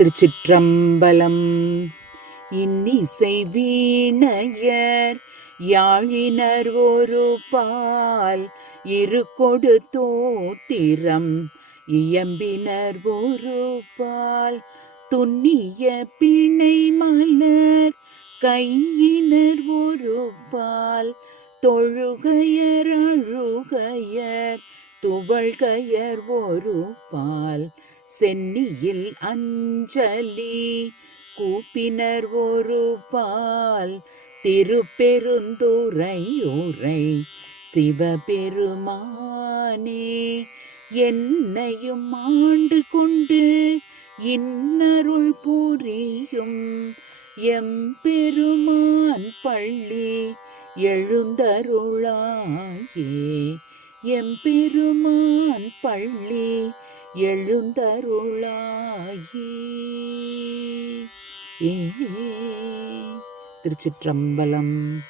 திருச்சிற்றம்பலம். இன்னிசை வீணையர் யாழினர் ஒரு பால் இருக்கொடு தோத்திரம் இயம்பினர் ஒரு பால் துன்னிய பிணை மலர் கையினர் ஒரு பால் தொழுகையர் அழுகையர் துவள்கையர் ஒரு பால் சென்னியில் அஞ்சலி கூப்பினர் ஒரு பால் திருப்பெருந்துறை உரை சிவபெருமானே என்னையும் ஆண்டு கொண்டு இன்னருள் புரியும் எம்பெருமான் பள்ளி எழுந்தருளாயே எம்பெருமான் பள்ளி எழுந்தருளாயே. திருச்சிற்றம்பலம்.